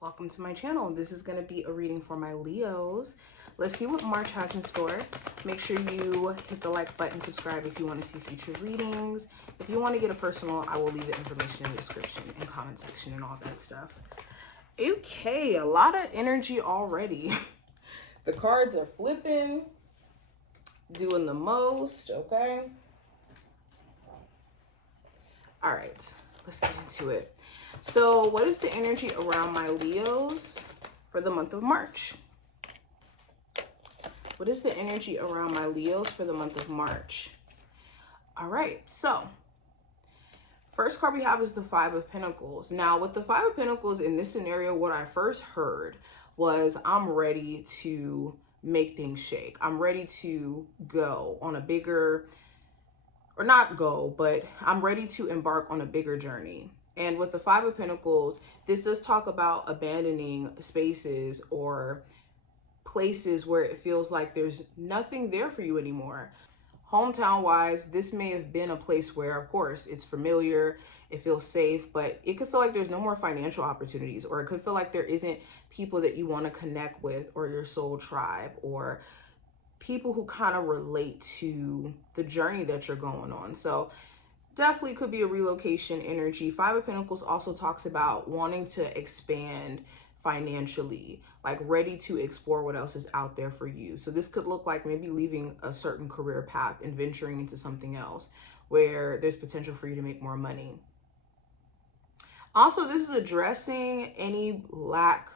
Welcome to my channel. This is going to be a reading for my Leos. Let's see what March has in store. Make sure you hit the like button, subscribe if you want to see future readings. If you want to get a personal, I will leave the information in the description and comment section and all that stuff. Okay, a lot of energy already. The cards are flipping, doing the most, okay? All right, let's get into it. So what is the energy around my Leos for the month of March? What is the energy around my Leos for the month of March? All right, so first card we have is the Five of Pentacles. Now with the Five of Pentacles in this scenario, what I first heard was I'm ready to make things shake. I'm ready to go on a bigger, or not go, but I'm ready to embark on a bigger journey. And with the Five of Pentacles, this does talk about abandoning spaces or places where it feels like there's nothing there for you anymore. Hometown wise, this may have been a place where, of course, it's familiar, it feels safe, but it could feel like there's no more financial opportunities, or it could feel like there isn't people that you want to connect with, or your soul tribe, or people who kind of relate to the journey that you're going on. So definitely could be a relocation energy. Five of Pentacles also talks about wanting to expand financially, like ready to explore what else is out there for you. So this could look like maybe leaving a certain career path and venturing into something else where there's potential for you to make more money. Also, this is addressing any lack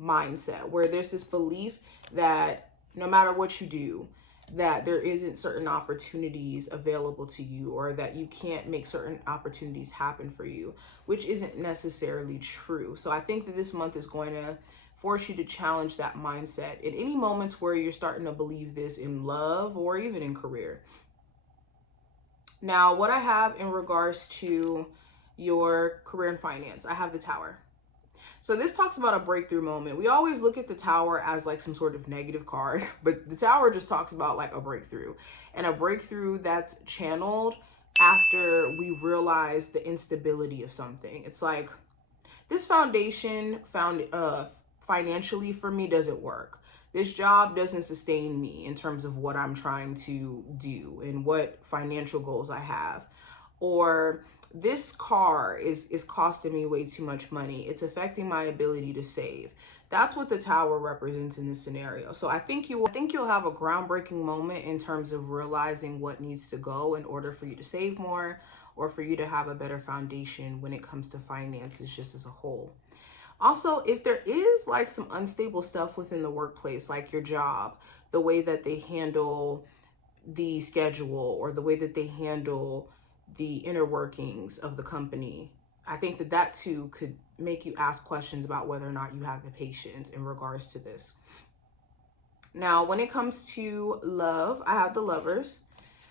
mindset where there's this belief that no matter what you do, that there isn't certain opportunities available to you, or that you can't make certain opportunities happen for you, which isn't necessarily true. So I think that this month is going to force you to challenge that mindset in any moments where you're starting to believe this in love or even in career. Now, what I have in regards to your career and finance, I have the Tower. So this talks about a breakthrough moment. We always look at the Tower as like some sort of negative card, but the Tower just talks about like a breakthrough, and a breakthrough that's channeled after we realize the instability of something. It's like this foundation financially for me doesn't work. This job doesn't sustain me in terms of what I'm trying to do and what financial goals I have. Or this car is costing me way too much money. It's affecting my ability to save. That's what the Tower represents in this scenario. So I think you'll have a groundbreaking moment in terms of realizing what needs to go in order for you to save more, or for you to have a better foundation when it comes to finances just as a whole. Also, if there is like some unstable stuff within the workplace, like your job, the way that they handle the schedule, or the way that they handle the inner workings of the company, I think that that too could make you ask questions about whether or not you have the patience in regards to this. Now, when it comes to love, I have the Lovers.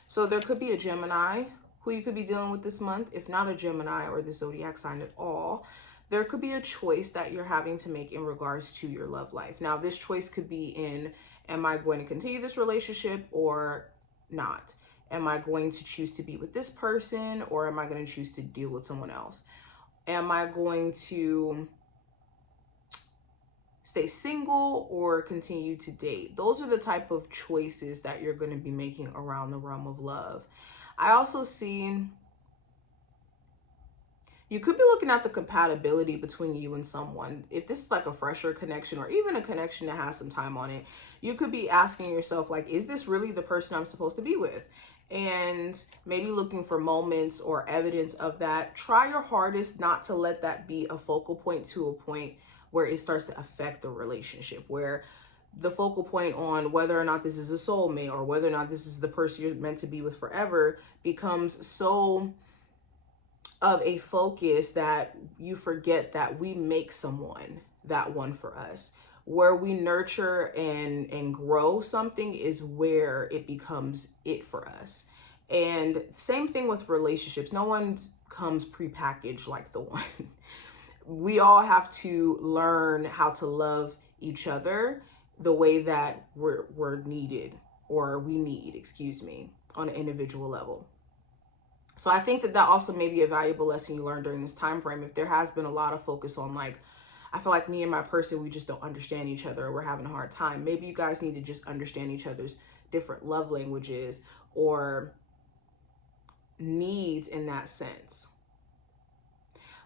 So there could be a Gemini who you could be dealing with this month. If not a Gemini or the zodiac sign at all, there could be a choice that you're having to make in regards to your love life. Now, this choice could be in, am I going to continue this relationship or not? Am I going to choose to be with this person, or am I going to choose to deal with someone else? Am I going to stay single or continue to date? Those are the type of choices that you're going to be making around the realm of love. I also see you could be looking at the compatibility between you and someone. If this is like a fresher connection, or even a connection that has some time on it, you could be asking yourself, like, is this really the person I'm supposed to be with? And maybe looking for moments or evidence of that. Try your hardest not to let that be a focal point to a point where it starts to affect the relationship, where the focal point on whether or not this is a soulmate, or whether or not this is the person you're meant to be with forever, becomes so of a focus that you forget that we make someone that one for us. Where we nurture and grow something is where it becomes it for us. And same thing with relationships. No one comes prepackaged like the one. We all have to learn how to love each other the way that we're needed, or we need, excuse me, on an individual level. So I think that that also may be a valuable lesson you learned during this time frame. If there has been a lot of focus on like I feel like me and my person, we just don't understand each other, or we're having a hard time. Maybe you guys need to just understand each other's different love languages or needs in that sense.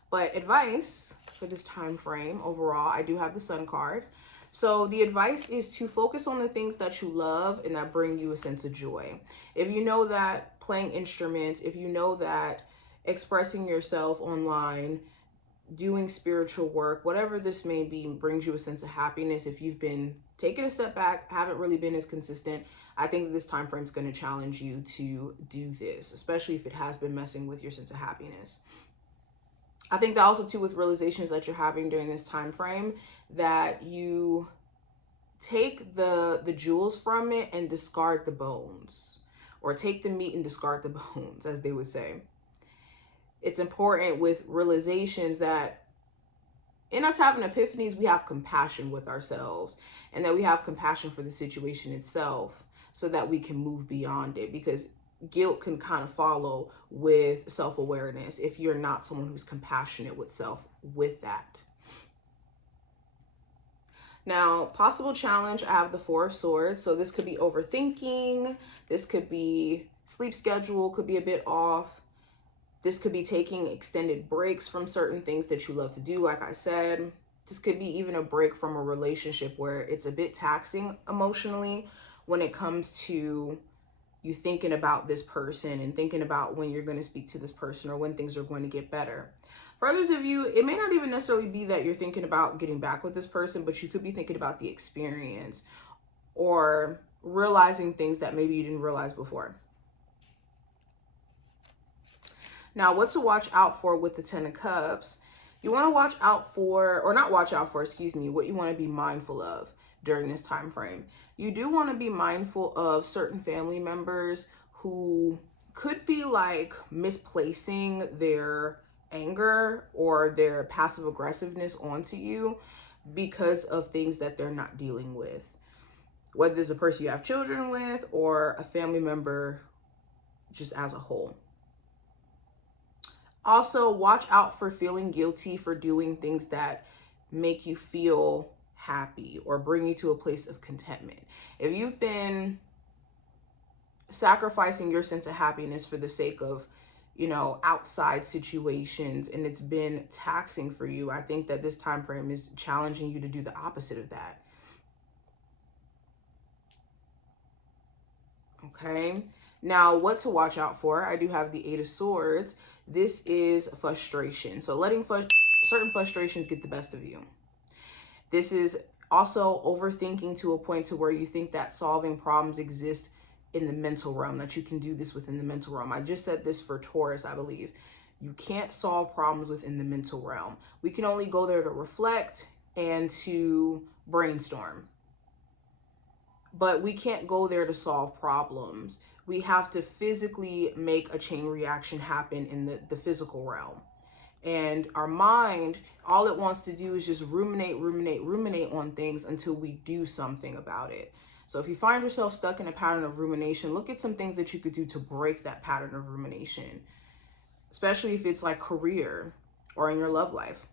But advice for this time frame overall, I do have the Sun card. So the advice is to focus on the things that you love and that bring you a sense of joy. If you know that playing instruments, if you know that expressing yourself online, doing spiritual work, whatever this may be, brings you a sense of happiness. If you've been taking a step back, haven't really been as consistent, I think that this time frame is going to challenge you to do this, especially if it has been messing with your sense of happiness. I think that also too, with realizations that you're having during this time frame, that you take the jewels from it and discard the bones, or take the meat and discard the bones, as they would say. It's important with realizations that in us having epiphanies, we have compassion with ourselves, and that we have compassion for the situation itself, so that we can move beyond it, because guilt can kind of follow with self-awareness if you're not someone who's compassionate with self with that. Now, possible challenge, I have the Four of Swords. So this could be overthinking. This could be sleep schedule, could be a bit off. This could be taking extended breaks from certain things that you love to do, like I said. This could be even a break from a relationship where it's a bit taxing emotionally when it comes to you thinking about this person and thinking about when you're going to speak to this person or when things are going to get better. For others of you, it may not even necessarily be that you're thinking about getting back with this person, but you could be thinking about the experience or realizing things that maybe you didn't realize before. Now, what to watch out for with the Ten of Cups? You want to watch out for, or not watch out for, excuse me, what you want to be mindful of during this time frame. You do want to be mindful of certain family members who could be like misplacing their anger or their passive aggressiveness onto you because of things that they're not dealing with. Whether it's a person you have children with or a family member just as a whole. Also, watch out for feeling guilty for doing things that make you feel happy or bring you to a place of contentment. If you've been sacrificing your sense of happiness for the sake of, you know, outside situations, and it's been taxing for you, I think that this time frame is challenging you to do the opposite of that. Okay. Now, what to watch out for? I do have the Eight of Swords. This is frustration. So letting certain frustrations get the best of you. This is also overthinking to a point to where you think that solving problems exist in the mental realm, that you can do this within the mental realm. I just said this for Taurus, I believe. You can't solve problems within the mental realm. We can only go there to reflect and to brainstorm. But we can't go there to solve problems. We have to physically make a chain reaction happen in the physical realm. And our mind, all it wants to do is just ruminate on things until we do something about it. So if you find yourself stuck in a pattern of rumination, look at some things that you could do to break that pattern of rumination, especially if it's like career or in your love life.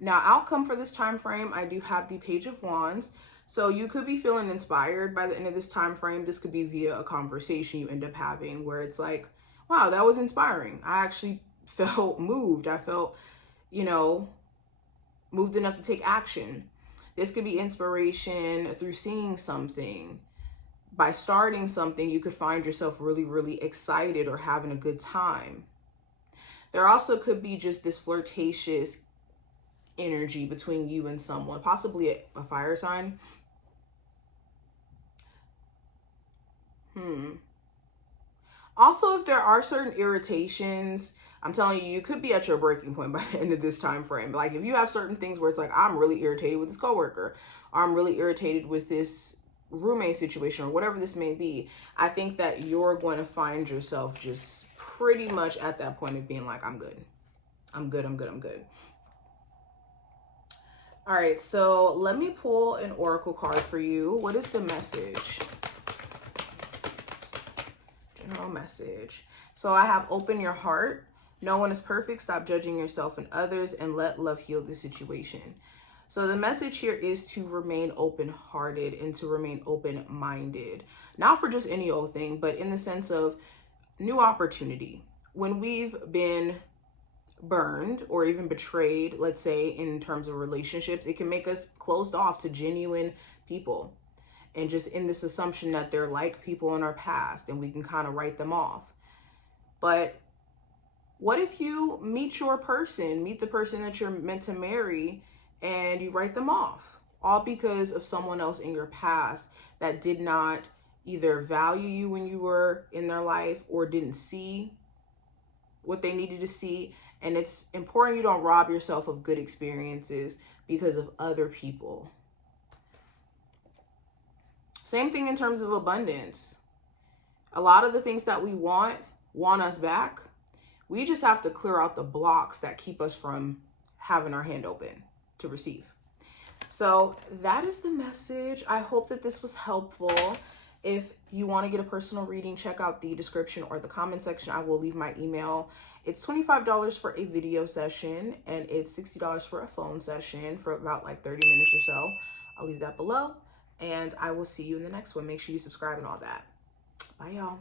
Now, outcome for this time frame, I do have the Page of Wands. So you could be feeling inspired by the end of this time frame. This could be via a conversation you end up having where it's like, wow, that was inspiring. I actually felt moved. I felt, you know, moved enough to take action. This could be inspiration through seeing something. By starting something, you could find yourself really, really excited or having a good time. There also could be just this flirtatious energy between you and someone, possibly a fire sign. Also, if there are certain irritations, I'm telling you, you could be at your breaking point by the end of this time frame. Like if you have certain things where it's like, I'm really irritated with this coworker, or I'm really irritated with this roommate situation, or whatever this may be, I think that you're going to find yourself just pretty much at that point of being like, I'm good. I'm good. All right, so let me pull an oracle card for you. What is the message? General message. So I have open your heart. No one is perfect. Stop judging yourself and others and let love heal the situation. So the message here is to remain open-hearted and to remain open-minded. Not for just any old thing, but in the sense of new opportunity. When we've been burned or even betrayed, let's say in terms of relationships, it can make us closed off to genuine people. And just in this assumption that they're like people in our past and we can kind of write them off. But what if you meet your person, meet the person that you're meant to marry, and you write them off, all because of someone else in your past that did not either value you when you were in their life or didn't see what they needed to see. And it's important you don't rob yourself of good experiences because of other people. Same thing in terms of abundance. A lot of the things that we want us back. We just have to clear out the blocks that keep us from having our hand open to receive. So that is the message. I hope that this was helpful. If you want to get a personal reading, check out the description or the comment section. I will leave my email. It's $25 for a video session and it's $60 for a phone session for about like 30 minutes or so. I'll leave that below and I will see you in the next one. Make sure you subscribe and all that. Bye, y'all.